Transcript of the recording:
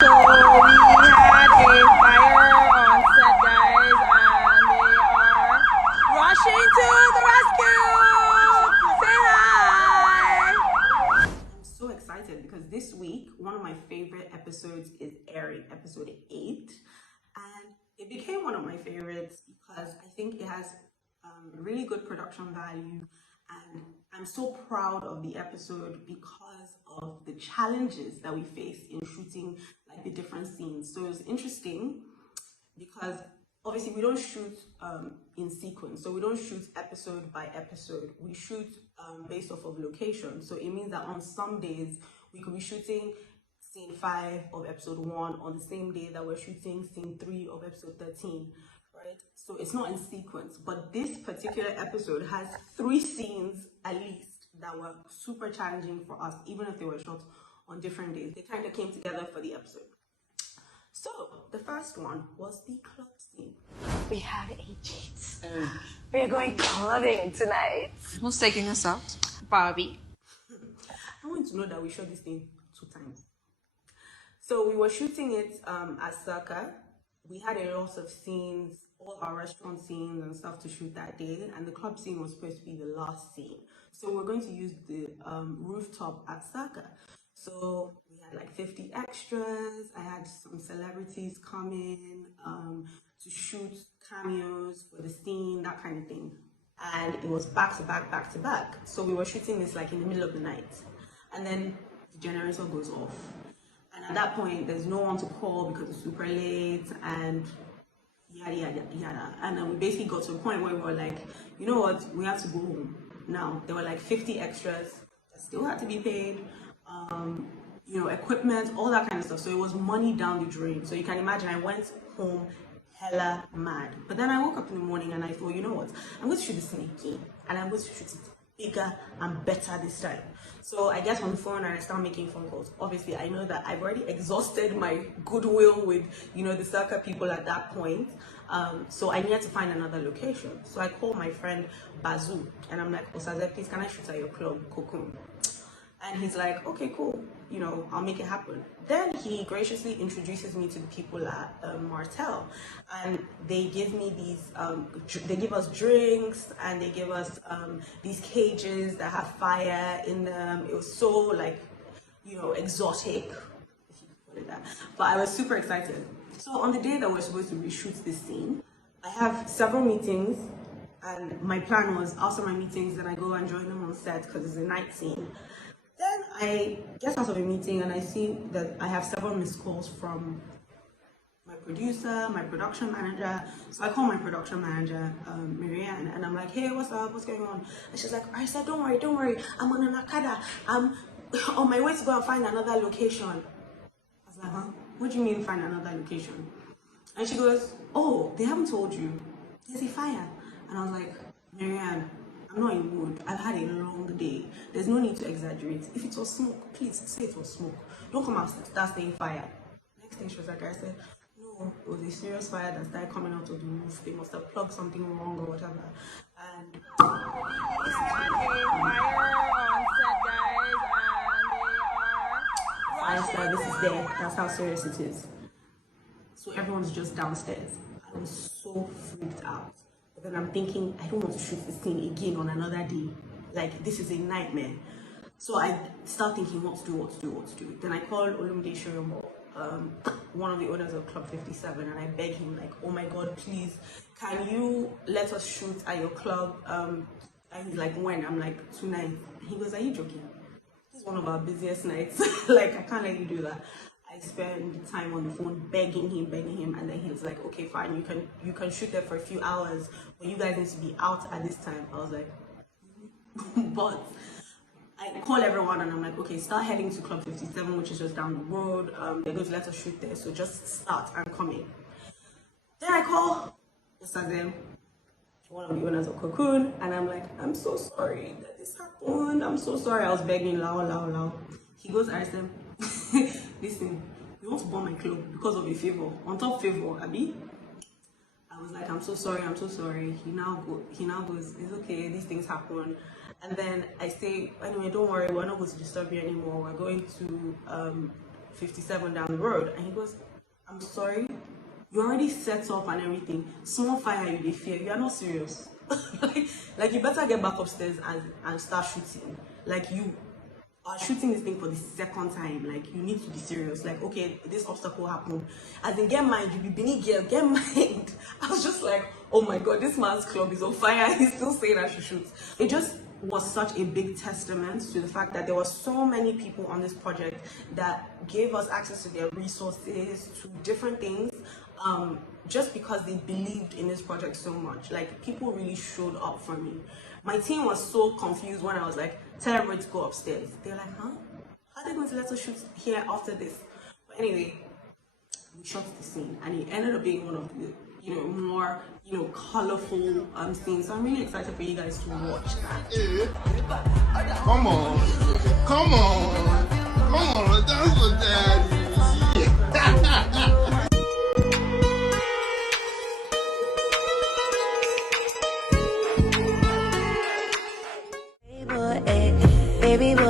So we had a fire on set, guys, and they are rushing to the rescue. Say hi. I'm so excited because this week one of my favorite episodes is airing, episode 8, and it became one of my favorites because I think it has really good production value, and I'm so proud of the episode because of the challenges that we face in shooting like the different scenes. So it was interesting because obviously we don't shoot in sequence, so we don't shoot episode by episode. We shoot based off of location. So it means that on some days we could be shooting scene 5 of episode 1 on the same day that we're shooting scene 3 of episode 13, right? So it's not in sequence, but this particular episode has 3 scenes at least that were super challenging for us, even if they were shot on different days. They kind of came together for the episode. So the first one was the club scene. We have a cheat. We're going clubbing tonight. Who's taking us out? Barbie. I want to know that we shot this thing 2 times. So we were shooting it at Circa. We had a lot of scenes, all our restaurant scenes and stuff to shoot that day, and the club scene was supposed to be the last scene. So we're going to use the rooftop at Circa. So we had like 50 extras. I had some celebrities come in to shoot cameos for the scene, that kind of thing. And it was back to back, back to back. So we were shooting this like in the middle of the night. And then the generator goes off. And at that point, there's no one to call because it's super late and yada, yada, yada. And then we basically got to a point where we were like, you know what, we have to go home. Now, there were like 50 extras that still had to be paid. Equipment, all that kind of stuff. So it was money down the drain. So you can imagine I went home hella mad. But then I woke up in the morning and I thought, you know what? I'm going to shoot this thing again. And I'm going to shoot it bigger and better this time. So I get on the phone and I start making phone calls. Obviously, I know that I've already exhausted my goodwill with, the Circa people at that point. So I needed to find another location. So I called my friend Bazu and I'm like, Osaze, please, can I shoot at your club, Cocoon? And he's like, okay, cool, I'll make it happen. Then he graciously introduces me to the people at Martel, and they give me these, they give us drinks, and they give us these cages that have fire in them. It was so exotic, if you could put it that. But I was super excited. So on the day that we're supposed to reshoot this scene, I have several meetings, and my plan was after my meetings, then I go and join them on set because it's a night scene. Then I get out of a meeting and I see that I have several missed calls from my producer, my production manager. So I call my production manager, Marianne, and I'm like, hey, what's up? What's going on? And she's like, I said, don't worry. I'm on an Akada. I'm on my way to go and find another location. I was like, huh? What do you mean find another location? And she goes, oh, they haven't told you. There's a fire. And I was like, Marianne, I'm not in the mood. I've had a long day. There's no need to exaggerate. If it was smoke, please say it was smoke. Don't come out and start saying fire. Next thing she was like, I said, no, it was a serious fire that started coming out of the roof. They must have plugged something wrong or whatever. And We had a fire on set, guys, and they are fire rushing service is to there. That's how serious it is. So everyone's just downstairs. I was so freaked out. But then I'm thinking, I don't want to shoot this thing again on another day. Like, this is a nightmare. So I start thinking what to do. Then I call Olumide Shirombo, one of the owners of Club 57, and I beg him, like, oh my God, please, can you let us shoot at your club? And he's like, when? I'm like, tonight. And he goes, are you joking? This is one of our busiest nights. Like, I can't let you do that. I spend time on the phone begging him, and then he was like, okay, fine, you can shoot there for a few hours, but you guys need to be out at this time. I was like, but I call everyone and I'm like, okay, start heading to Club 57, which is just down the road. They're going to let us shoot there, so just start. I'm coming. Then I call Osazem, one of the owners of Cocoon, and I'm like, I'm so sorry that this happened. I'm so sorry. I was begging, loud. He goes, Arese, listen, you want to bomb my club because of a favor, on top favor, Abby? I was like, I'm so sorry. He now goes, it's okay, these things happen. And then I say, anyway, don't worry, we're not going to disturb you anymore. We're going to 57 down the road. And he goes, I'm sorry, you already set up and everything. Small fire you dey fear. You are not serious. like you better get back upstairs and start shooting. Like you are shooting this thing for the second time. Like you need to be serious. Like, okay, this obstacle happened. As in, get mind, you be Benin girl, get mind. I was just like, oh my god, this man's club is on fire. He's still saying I should shoot. It just was such a big testament to the fact that there were so many people on this project that gave us access to their resources, to different things, just because they believed in this project so much. Like, people really showed up for me. My team was so confused when I was like, tell everybody to go upstairs. They're like, huh? How are they going to let us shoot here after this? But anyway, we shot the scene, and it ended up being one of the more colorful scenes. So I'm really excited for you guys to watch that. Come on, dance for daddy. Baby boy,